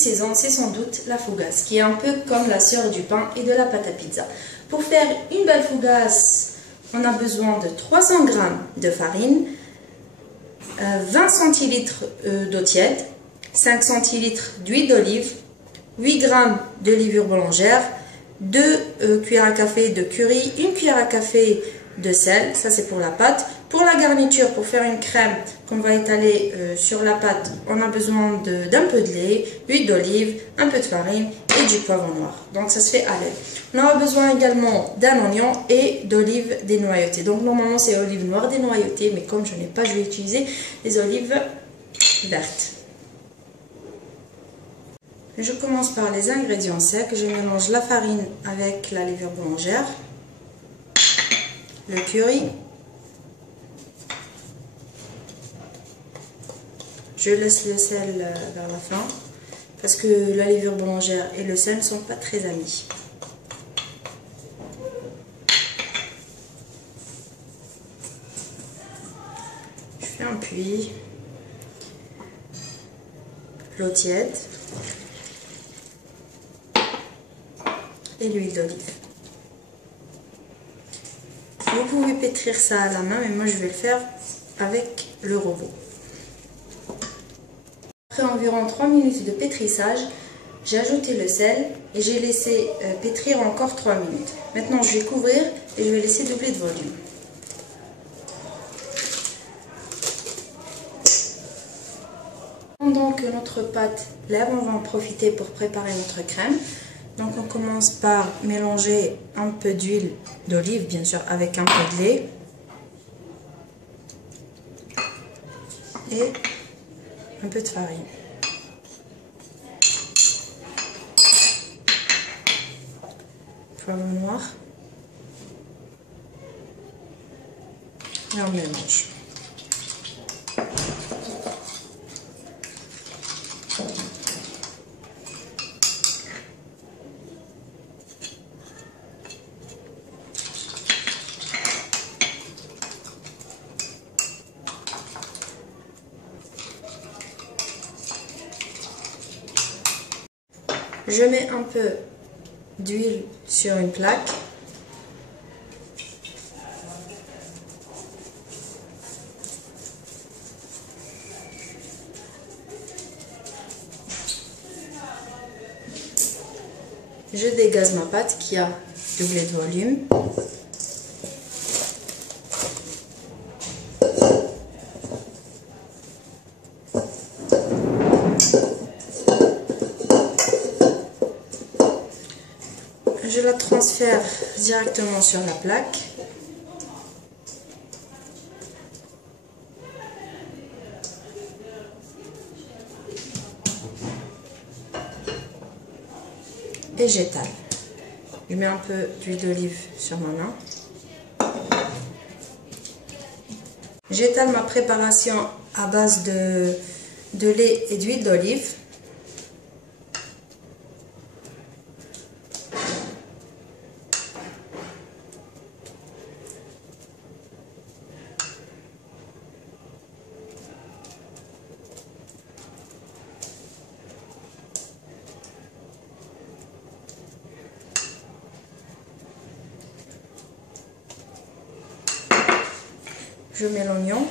saison, c'est sans doute la fougasse, qui est un peu comme la sœur du pain et de la pâte à pizza. Pour faire une belle fougasse, on a besoin de 300 g de farine, 20 centilitres d'eau tiède, 5 centilitres d'huile d'olive, 8 g de levure boulangère, 2 cuillères à café de curry, 1 cuillère à café de sel, ça c'est pour la pâte. Pour la garniture, pour faire une crème qu'on va étaler sur la pâte, on a besoin d'un peu de lait, d'huile d'olive, un peu de farine et du poivre noir. Donc ça se fait à l'aile. On aura besoin également d'un oignon et d'olives dénoyautées. Donc normalement c'est olives noires dénoyautées, mais comme je n'ai pas, je vais utiliser les olives vertes. Je commence par les ingrédients secs. Je mélange la farine avec la levure boulangère, le curry. Je laisse le sel vers la fin parce que la levure boulangère et le sel ne sont pas très amis. Je fais un puits, l'eau tiède et l'huile d'olive. Vous pouvez pétrir ça à la main, mais moi je vais le faire avec le robot. Après environ 3 minutes de pétrissage, j'ai ajouté le sel et j'ai laissé pétrir encore 3 minutes. Maintenant je vais couvrir et je vais laisser doubler de volume. Pendant que notre pâte lève, on va en profiter pour préparer notre crème. Donc on commence par mélanger un peu d'huile d'olive, bien sûr, avec un peu de lait. Et un peu de farine. Poivre noir. Et on mélange. Je mets un peu d'huile sur une plaque. Je dégaze ma pâte qui a doublé de volume. Je la transfère directement sur la plaque. Et j'étale. Je mets un peu d'huile d'olive sur ma main. J'étale ma préparation à base de lait et d'huile d'olive. Je mets l'oignon.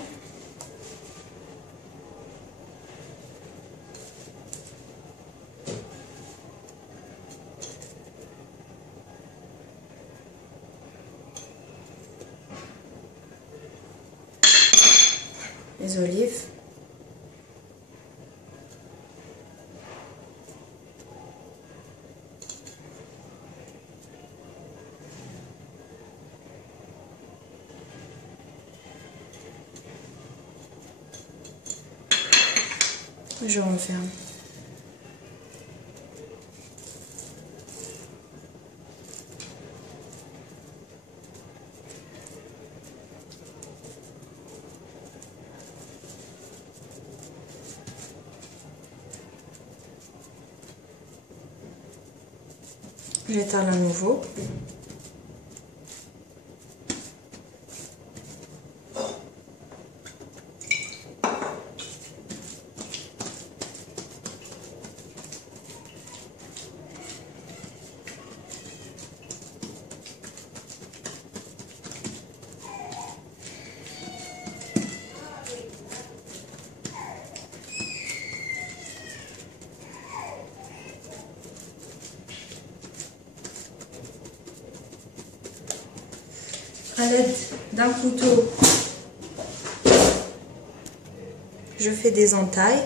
Les olives. Je referme. J'étale à nouveau. À l'aide d'un couteau, je fais des entailles.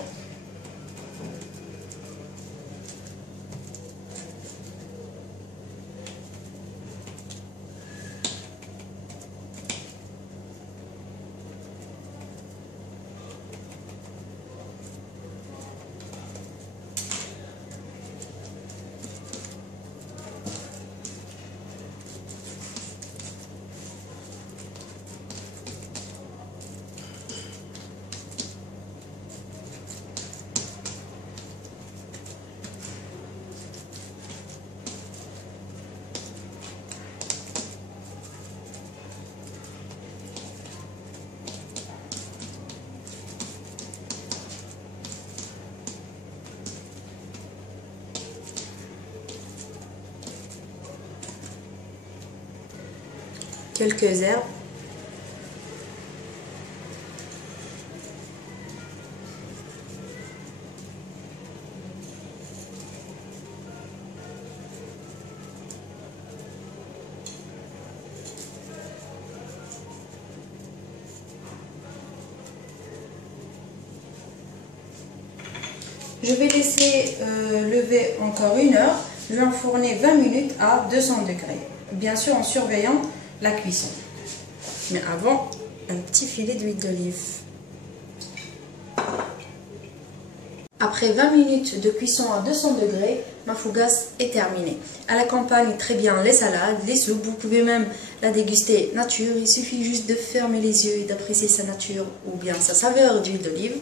Quelques herbes. Je vais laisser lever encore 1 heure. Je vais enfourner 20 minutes à 200 degrés. Bien sûr en surveillant la cuisson. Mais avant, un petit filet d'huile d'olive. Après 20 minutes de cuisson à 200 degrés, ma fougasse est terminée. Elle accompagne très bien les salades, les soupes. Vous pouvez même la déguster nature. Il suffit juste de fermer les yeux et d'apprécier sa nature ou bien sa saveur d'huile d'olive.